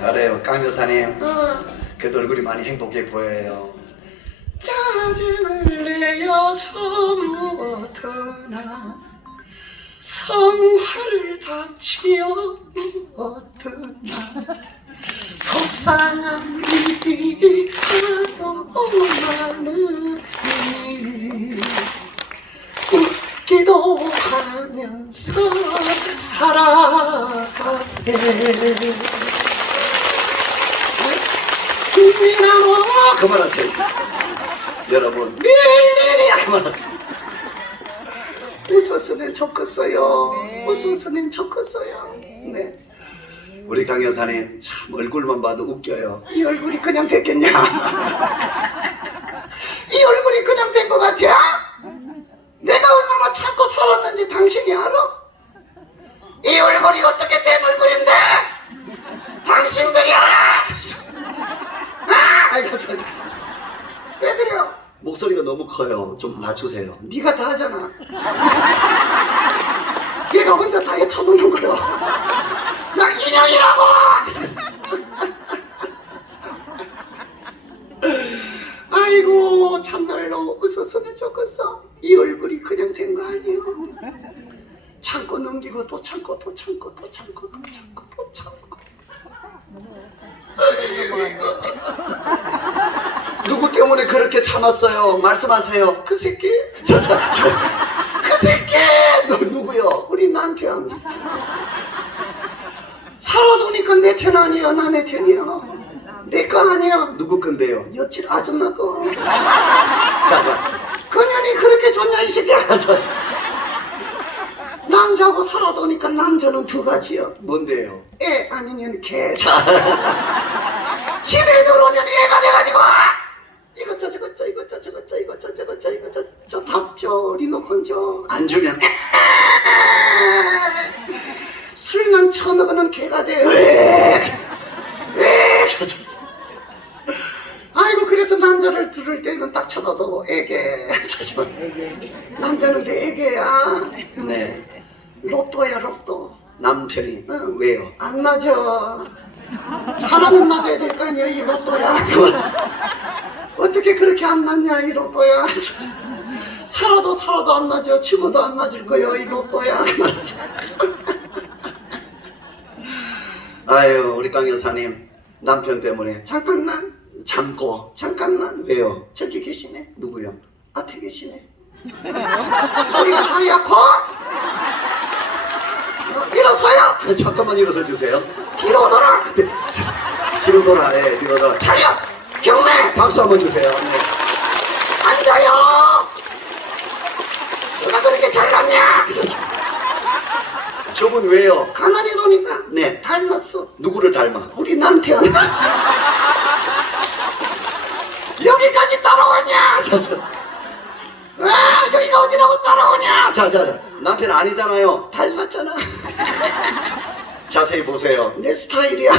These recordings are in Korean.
그래요 강 여사님 어, 그래도 얼굴이 많이 행복해 보여요. 짜증을 내어 서 무엇하나. 성화를 다치며 무엇하나. 속상한 일이 하도 많으니 웃기도 하면서 살아가세 미나노 그만하세요. 여러분 밀리야 그만하세요. 웃었으면 좋겠어요. 웃었으면 좋겠어요. 네. 우리 강 여사님 참 얼굴만 봐도 웃겨요. 이 얼굴이 그냥 됐겠냐? 이 얼굴이 그냥 된 것 같아? 내가 얼마나 참고 살았는지 당신이 알아? 이 얼굴이 어떻게 된 얼굴인데? 당신들이 알아? 왜 그래요? 목소리가 너무 커요. 좀 낮추세요. 네가 다 하잖아. 얘가 혼자 다 헤쳐놓는 거요. 나 인형이라고! 아이고 참말로 웃었으면 좋겠어 이 얼굴이 그냥 된 거 아니에요 참고 넘기고 또 참고 또 참고 또 참고 또 참고 또 참고 아이고. 누구 때문에 그렇게 참았어요. 말씀하세요. 그 새끼? 저, 저, 저. 그 새끼! 너 누구요? 우리 남편. 살아보니까 내 편 아니야 나 내 편이야 내 거 아니야 누구 건데요? 여친 아줌마 거 자자. 그년이 그렇게 좋냐 이 새끼야 남자하고 살아보니까 남자는 두 가지요. 뭔데요? 애 아니면 개. 자. 집에 들어오면 애가 돼가지고 이거 저 저거 저 이거 저 저거 저 이거 저 저거 저 이거 저 저 답죠 리모컨죠 안 주면 술만 쳐먹으면 개가 돼. 아이고 그래서 남자를 들을 때는 딱 쳐다도 애게 남자는 내 애게야 네 로또야 로또 남편이 응 왜요 안 맞아 하나는 맞아야 될 거 아니야 이 로또야 어떻게 그렇게 안 맞냐 이 로또야. 살아도 살아도 안 맞아. 죽어도 안 맞을 거야 이 로또야. 아유 우리 강 여사님 남편 때문에 잠깐만 참고 잠깐만 왜요? 저기 계시네. 누구요? 앞에 계시네. 우리가 하얗고 어, 일어서요. 잠깐만 일어서 주세요. 뒤로 돌아. 뒤로 돌아. 예 뒤로 돌아. 차렷 경례 박수 한번 주세요 네. 앉아요. 누가 그렇게 잘났냐? 저분 왜요? 가만히 노니까. 네 닮았어. 누구를 닮아? 우리 남편 여기까지 따라오냐? 아 여기가 어디라고 따라오냐? 자 자 자. 남편 아니잖아요. 닮았잖아. 자세히 보세요. 내 스타일이야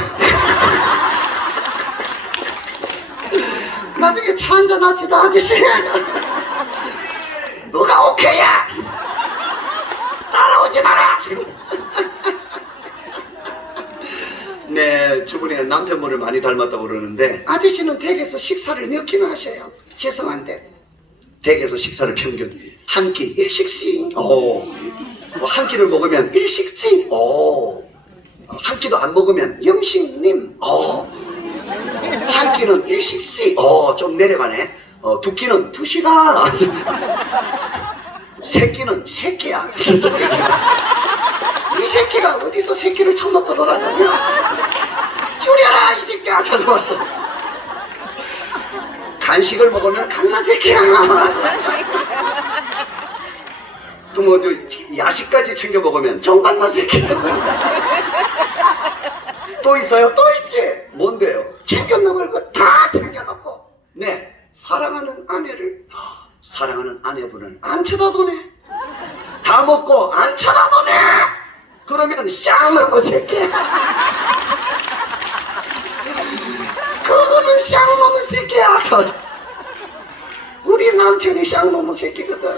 나중에 차 한잔 하시다 아저씨 누가 오케이야 따라오지 마라 네, 저번에 남편분을 많이 닮았다고 그러는데 아저씨는 댁에서 식사를 몇 끼나 하셔요? 죄송한데 댁에서 식사를 평균 한 끼 일식씩 오. 뭐한 끼를 먹으면 일식씩 오. 한 끼도 안 먹으면 영식님 오. 한 끼는 일식씩 오, 좀 내려가네. 어, 두 끼는 두 시간 세 끼는 새끼야. 이 새끼가 어디서 새끼를 처먹고 돌아다녀 줄여라 이 새끼야. 저거서 간식을 먹으면 강나 새끼야. 또뭐 야식까지 챙겨 먹으면 정강나 새끼야. 또 있어요? 또 뭔데요? 챙겨 먹을 거다 챙겨 놓고 네 사랑하는 아내를 사랑하는 아내분을 안 쳐다보네. 다 먹고 안 쳐다보네. 그러면 쌍놈의 새끼야. 그거는 쌍놈의 새끼야 저 우리 남편이 쌍놈의 새끼거든.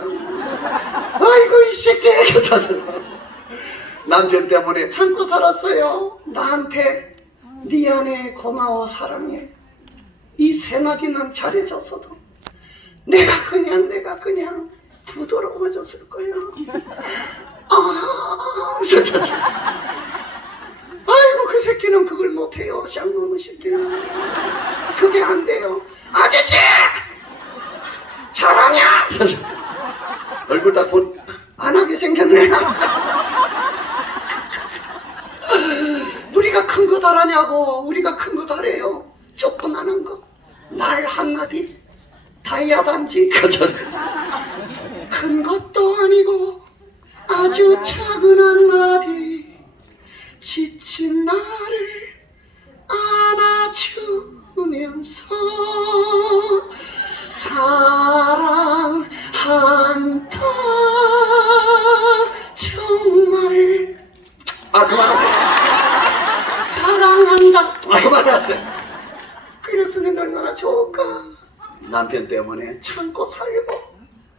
아이고 이 새끼. 남편 때문에 참고 살았어요. 나한테 미안해 고마워 사랑해. 이 세마디 난 잘해줘서도 내가 그냥 내가 그냥 부드러워졌을 거야. 아. 아이고 그 새끼는 그걸 못해요 쌍놈의 새끼는 그게 안 돼요. 아저씨! 잘하냐 저, 저. 얼굴 다안 하게 생겼네 우리가 큰거 달하냐고. 우리가 큰거 거날 한마디. 다이아 단지. 큰 것도 아니고 아주 작은 한마디. 지친 나를 안아주면서 사랑한다. 정말. 아 그만하세요 사랑한다. 아 그만하세요 그랬으면 얼마나 좋을까? 남편 때문에 참고 살고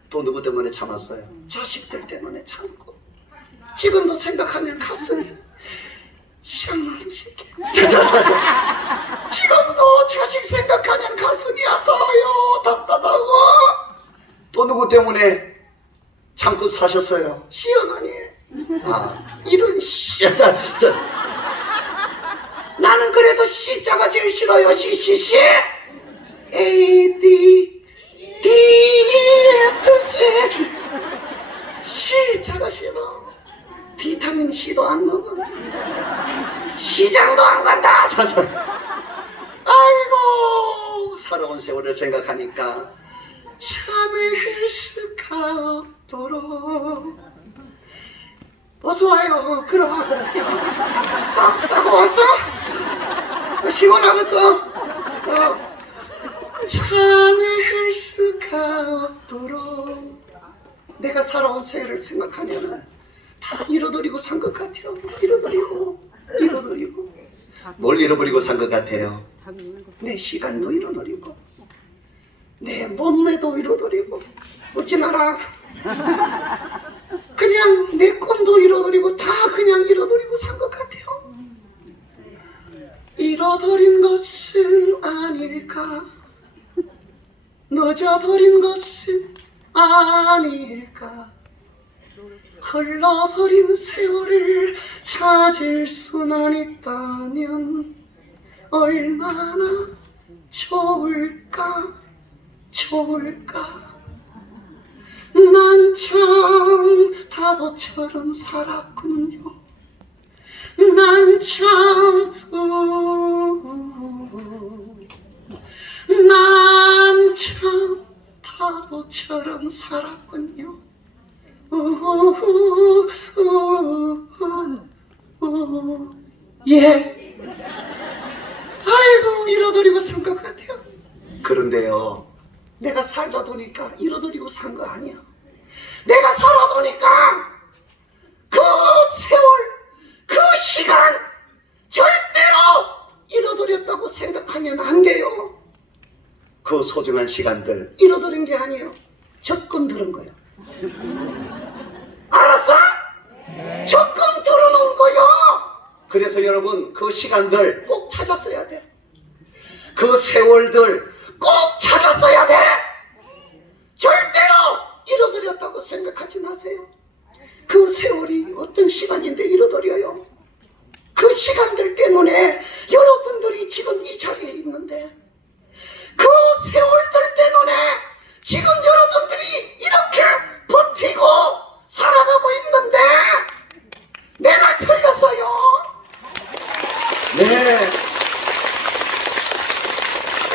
또 누구 때문에 참았어요? 자식들 때문에 참고. 지금도 생각하면 가슴이 샹나는 새끼 자자자자 지금도 자식 생각하면 가슴이 아파요. 답답하고. 또 누구 때문에 참고 사셨어요? 시어머니. 아 이런 씨. 자, 자. 나는 그래서 시자가 제일 싫어요 시시시. A D D F G. 시자가 싫어. 비타민 C도 안 먹어. 시장도 안 간다 아이고 살아온 세월을 생각하니까 참을 수가 없도록 어서 와요. 그럼 싸, 싸고 왔어? 쉬고 나갔어? 어. 참을 수가 없도록. 내가 살아온 세월을 생각하면 다 잃어버리고 산 것 같아요. 잃어버리고 잃어버리고. 뭘 잃어버리고 산 것 같아요? 내 시간도 잃어버리고 내 몸매도 잃어버리고. 어찌나라 그냥 내 꿈도 잃어버리고 다 그냥 잃어버리고 산 것 같아요. 잃어버린 것은 아닐까? 늦어버린 것은 아닐까? 흘러버린 세월을 찾을 수만 있다면 얼마나 좋을까? 좋을까 난참 다도처럼 살았군요 난 참 난참 파도처럼 살았군요. 우우 우우우우. 예. 아이고 잃어버리고 산것 같아요. 그런데요, 내가 살다 보니까 잃어버리고 산 거 아니야. 내가 살아 보니까 그 세월, 그 시간 절대로 잃어버렸다고 생각하면 안 돼요. 그 소중한 시간들 잃어버린 게 아니에요. 적금 들은 거예요. 알았어? 적금 들어놓은 거요. 그래서 여러분 그 시간들 꼭 찾았어야 돼. 그 세월들 꼭 찾았어야 돼. 절대로 잃어버렸다고 생각하지 마세요. 그 세월이 어떤 시간인데 잃어버려요. 그 시간들 때문에 여러분들이 지금 이 자리에 있는데 그 세월들 때문에 지금 여러분들이 이렇게 버티고 살아가고 있는데 내가 틀렸어요. 네.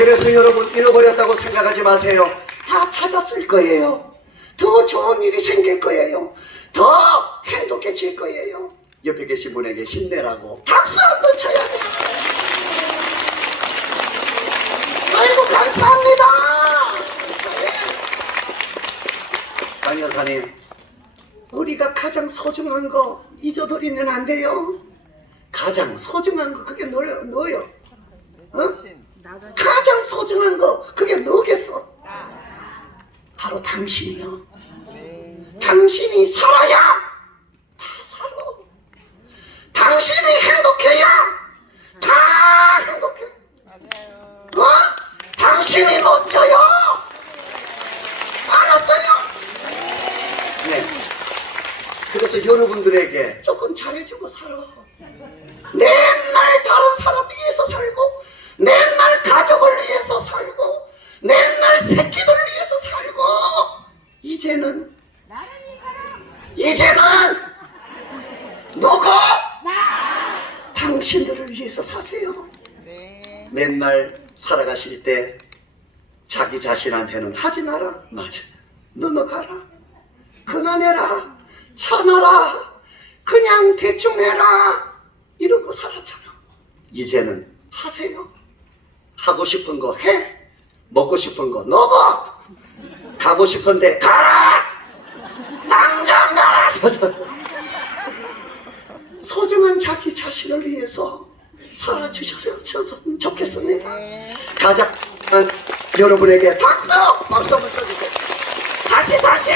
그래서 여러분 잃어버렸다고 생각하지 마세요. 다 찾았을 거예요. 더 좋은 일이 생길 거예요. 더 행복해질 거예요. 옆에 계신 분에게 힘내라고 박수 한번 쳐야 돼요. 아이고 감사합니다. 강 여사님, 우리가 가장 소중한 거 잊어버리면 안 돼요. 가장 소중한 거 그게 너요, 너요. 어? 소중한 거 그게 너겠어. 바로 당신이요. 당신이 살아야 다 살아. 당신이 행복해야 다 행복해. 어? 당신이 멋져요. 알았어요? 네. 그래서 여러분들에게 조금 잘해주고 살아. 맨날 새끼들 위해서 살고, 이제는, 이제는, 누구? 당신들을 위해서 사세요. 맨날 살아가실 때 자기 자신한테는 하지 마라. 맞아. 너너 가라. 그만해라. 참아라. 그냥 대충 해라. 이러고 살았잖아. 이제는 하세요. 하고 싶은 거 해. 먹고 싶은 거 먹어. 가고 싶은데 가라. 당장 가라. 소중한 자기 자신을 위해서 살아주셨으면 좋겠습니다. 가장 여러분에게 박수! 박수 한번 쳐주세요. 다시 다시!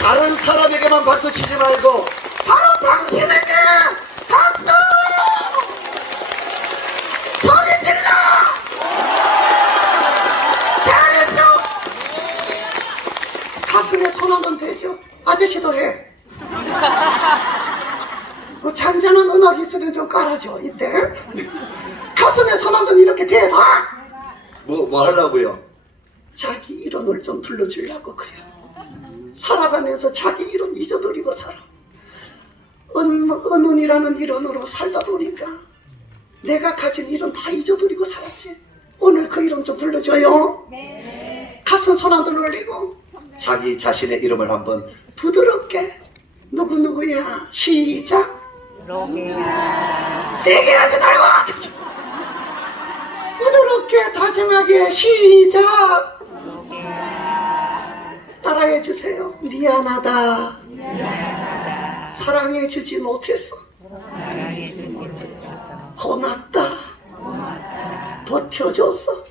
다른 사람에게만 박수 치지 말고 바로 당신에게 박수! 소리 질러! 잘했어! 가슴에 대죠. 아저씨도 해. 뭐 잔잔한 음악 있으면 좀 깔아줘 이때. 가슴에 손 한번 이렇게 대다 뭐, 뭐 하려고요? 자기 이론을 좀 불러주려고 그래. 살아가면서 자기 이론 잊어버리고 살아. 은, 은운이라는 이론으로 살다 보니까 내가 가진 이론 다 잊어버리고 살았지. 오늘 그 이름 좀 불러줘요. 가슴 손 한번 올리고 자기 자신의 이름을 한번 부드럽게. 누구누구야? 시작. 세게 하지 말고! 부드럽게 다정하게. 시작! 따라해 주세요. 미안하다. 사랑해 주지 못했어. 고맙다. 버텨줬어.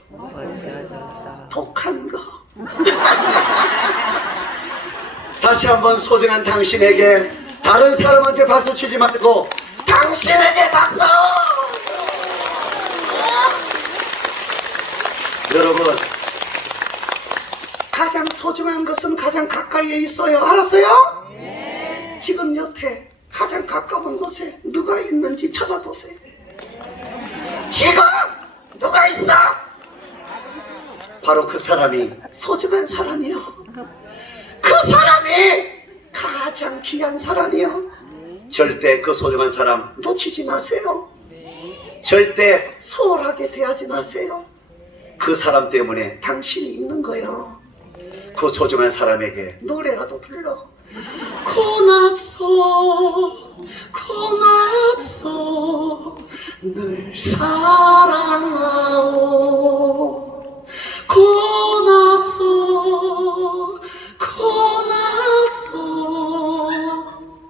독한 거 다시 한번 소중한 당신에게 다른 사람한테 박수 치지 말고 당신에게 박수! 여러분 가장 소중한 것은 가장 가까이에 있어요. 알았어요? 지금 여태 가장 가까운 곳에 누가 있는지 쳐다보세요. 지금 누가 있어? 바로 그 사람이 소중한 사람이요. 그 사람이 가장 귀한 사람이요. 절대 그 소중한 사람 놓치지 마세요. 절대 소홀하게 대하지 마세요. 그 사람 때문에 당신이 있는 거요. 그 소중한 사람에게 노래라도 불러. 고났어, 고났어, 늘 사랑하오. 고났어, 고났어.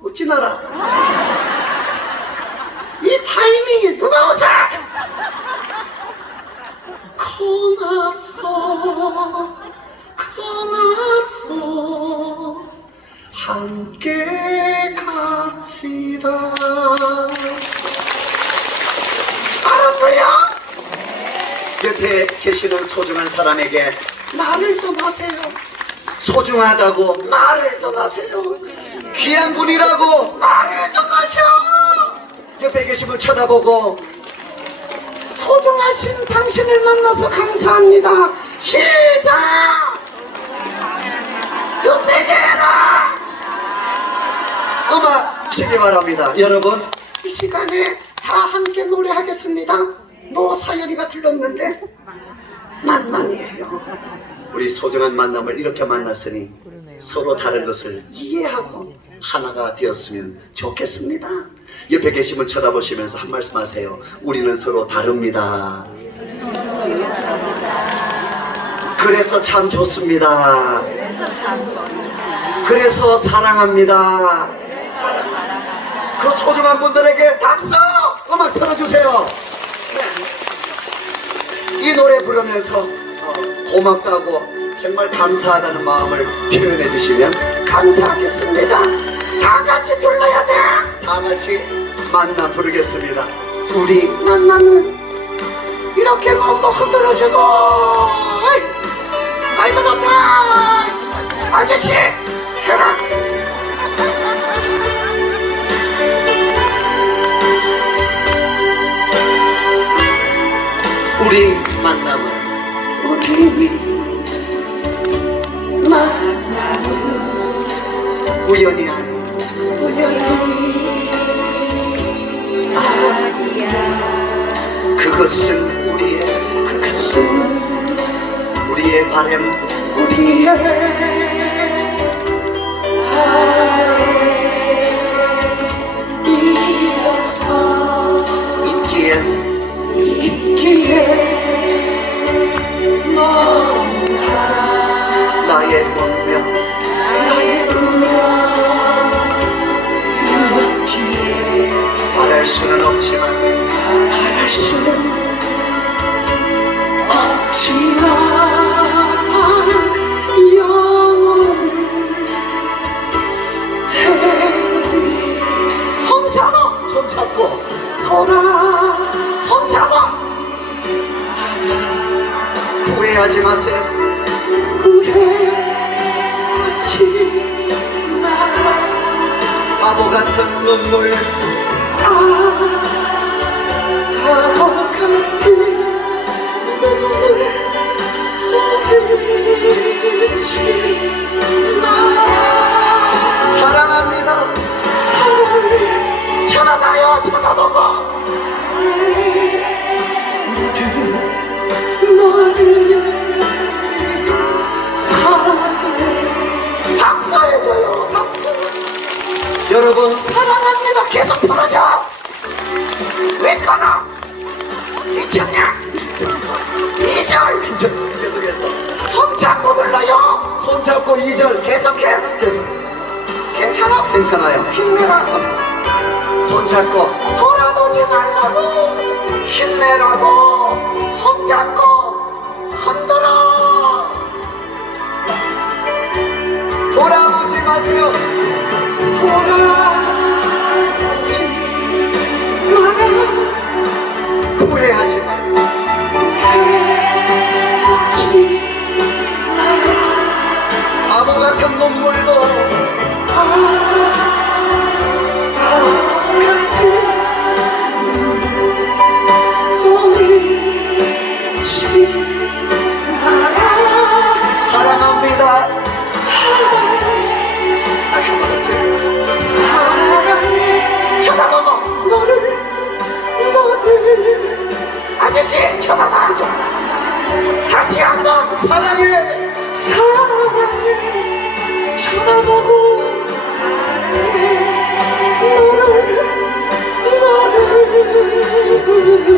웃지 마라. 이 타이밍에 누가 웃어? 고났어, 고났어, 함께 같이다. 알았어요? 옆에 계시는 소중한 사람에게 말을 좀 하세요. 소중하다고 말을 좀 하세요. 귀한 분이라고 말을 좀 하죠. 옆에 계신 분 쳐다보고 소중하신 당신을 만나서 감사합니다. 시작! 해라! 음악 시기 바랍니다. 여러분, 이 시간에 다 함께 노래하겠습니다. 뭐 사연이가 들렸는데 만남이에요. 우리 소중한 만남을 이렇게 만났으니 서로 다른 것을 이해하고 하나가 되었으면 좋겠습니다. 옆에 계신 분 쳐다보시면서 한 말씀 하세요. 우리는 서로 다릅니다. 그래서 참 좋습니다. 그래서 사랑합니다. 그 소중한 분들에게 박수! 음악 틀어주세요. 이 노래 부르면서 어, 고맙다고 정말 감사하다는 마음을 표현해 주시면 감사하겠습니다. 다 같이 불러야 돼. 다 같이 만나 부르겠습니다. 우리 만나면 이렇게 마음도 흔들어주고 아이, 아이고 좋다 아저씨 해라 우리 만남은 우리 만남은 우연이 아닌 우연이 아니야 그것은 우리의 그것은 우리의 바램. 우리의 바램 나의 운명 바랄 수는 없지만 손 잡고 돌아보지 말라고 힘내라고 손 잡고 흔들어. 돌아보지 마세요. 돌아보지 마라 후회하지 마. 후회하지 마라 바보 같은 눈물도 바 아저씨 쳐다봐줘 다시 한번 사랑해 사랑해. 쳐다보고 너를 너를.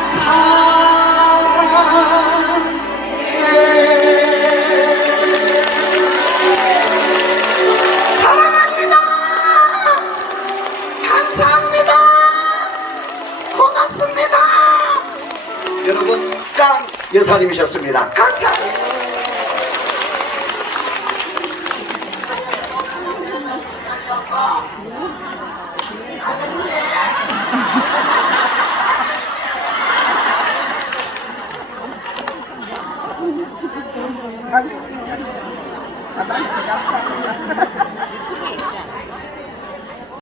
사랑 고맙습니다 여러분 깡 여사님이셨습니다 감사합니다